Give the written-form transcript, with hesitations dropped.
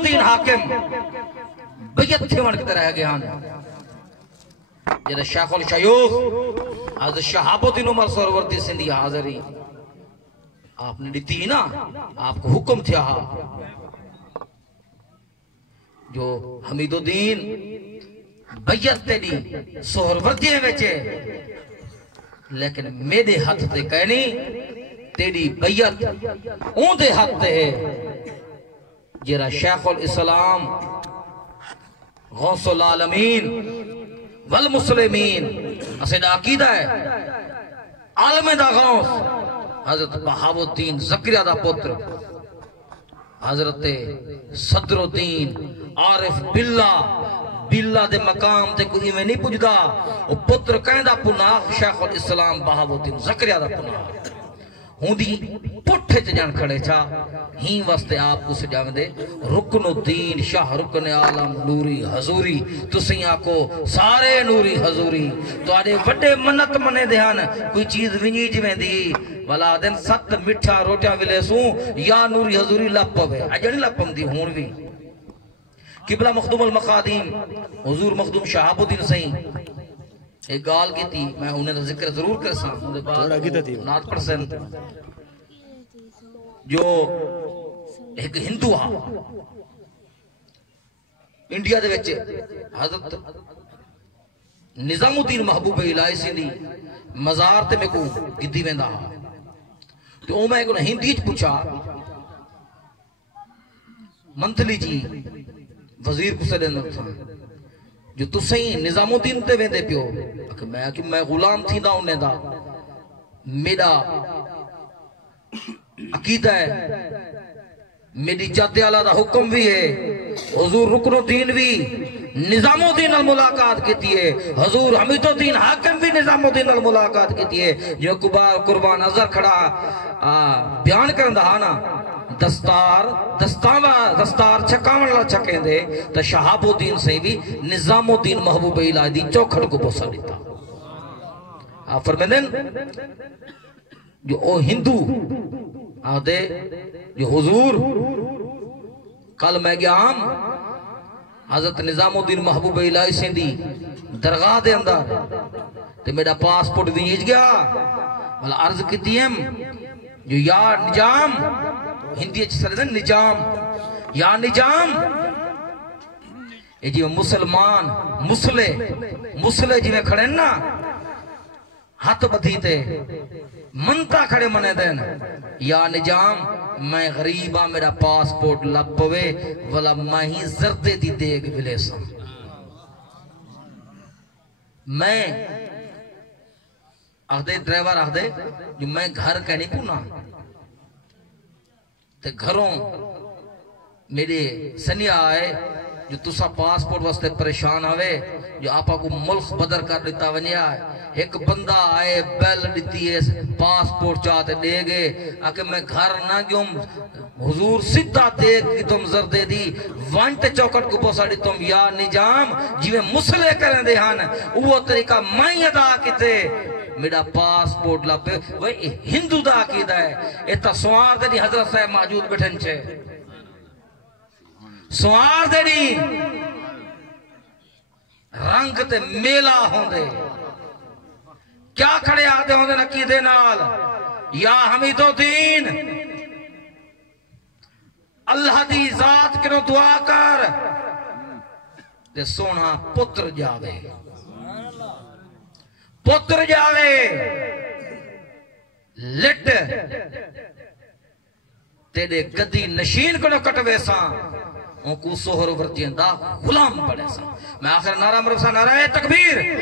الدین حاکم بیعت تھے ونکتے رہ گئے ہاں جنہیں شیخ الشیوخ حضرت شہاب الدین عمر سروردی سندھی حاضری آپ نے دیتی نا آپ کو حکم تھیا جو حمید الدین بیعت تے دی سہروردی وچے لیکن میرے ہاتھ تے کہنی تیری بیعت اون دے ہاتھ تے ہے جرا شیخ الاسلام غوث العالمین والمسلمین اسے دا عقیدہ ہے عالم دا غوث حضرت بہاو الدین زکریہ دا پتر حضرت صدر الدین عارف باللہ دے مقام تے کوئی میں نہیں پوچھدا وہ پتر کہیں دا پناہ شیخ الاسلام بہاو الدین زکریہ دا پناہ ہوں دی پٹھے جان کھڑے چھا ہی واسطے آپ کو سجاویں دے رکن الدین شاہ رکن عالم نوری حضوری تسیں آکو سارے نوری حضوری تو آدھے وڈے منت منے دہان کوئی چیز ونجی جویں دی والا دن ست مٹھا روٹیاں ویلے سوں یا نوری حضوری لپ پوے اجڑی لپم دی ہون بھی قبلہ مخدوم المقادیم حضور مخدوم شہاب الدین سہیں ایک گال کی تھی میں انہیں تو ذکر ضرور کر سکتا نات پرسنٹ جو ایک ہندو ہاں انڈیا دے وچے حضرت نظام الدین محبوب الہی سندھی مزار تے میں کو گدی ویندا تو میں ایک ہندی چ پوچھا منتھلی جی وزیر کو سدے نہ تھا جو تسیں نظام الدین تے ویندے پیو کہ میں غلام تھی دا انہیں دا میرا عقیدہ ہے میری جاتے اللہ دا حکم بھی ہے حضور رکن الدین بھی نظام الدین الملاقات کیتی ہے حضور حمید الدین حاکم بھی نظام الدین الملاقات کیتی ہے جو قربان ازر کھڑا بیان کرن دا نا دستار چھکاون لا چھکیں دے تو شہاب الدین سے بھی نظام الدین محبوب الہی دی چوکھڑ کو بوسا دیتا آپ فرمیدن جو او ہندو آدھے جو حضور کل میں گیا عام حضرت نظام الدین محبوب الہی سے دی درگاہ دے اندر تو میرا پاسپورٹ وینج گیا والا عرض کی تیم جو یا نجام ہندی اچھی سردن نجام یا نجام یہ جی مسلمان مسلے جی میں کھڑے نا ہاتھ بدھی تے منتا کھڑے منے دین یا نجام میں غریبا میرا پاسپورٹ لپوے والا میں ہی زردے دی دیگ ملے سا میں آدھے ڈرائیور آدھے جو میں گھر کہنی پونا تے گھروں میرے سنیا آئے جو تسا پاسپورٹ واسطے پریشان ہوئے جو آپا کو ملک بدر کر دیتا ونیا ہے ایک بندہ آئے بیل دیتی ہے پاسپورٹ چاہتے دے گے آکے میں گھر نہ گیوں حضور سدھا دیکھ کی تم زردے دی وانٹ چوکٹ کو پوسا دی تم یا نجام جیویں مسلے کریں دے ہاں وہ طریقہ میں ادا کیتے میرا پاسپورٹ لپے وہ ہندو دا عقیدہ ہے ایتا سوار دے دی حضرت صاحب موجود بیٹھن چھے سوار دے دی رنگ تے میلا ہوں دے کیا کھڑے آتے ہوں دے عقیدے نال یا حمید الدین اللہ دی ذات کنو دعا کر تے سونا پتر جاوے لٹ تیرے گدی نشین کنو کٹوے ساں ان کو سہر ورتین دا غلام پڑے ساں میں آخر نعرہ مرفسا نعرہ تکبیر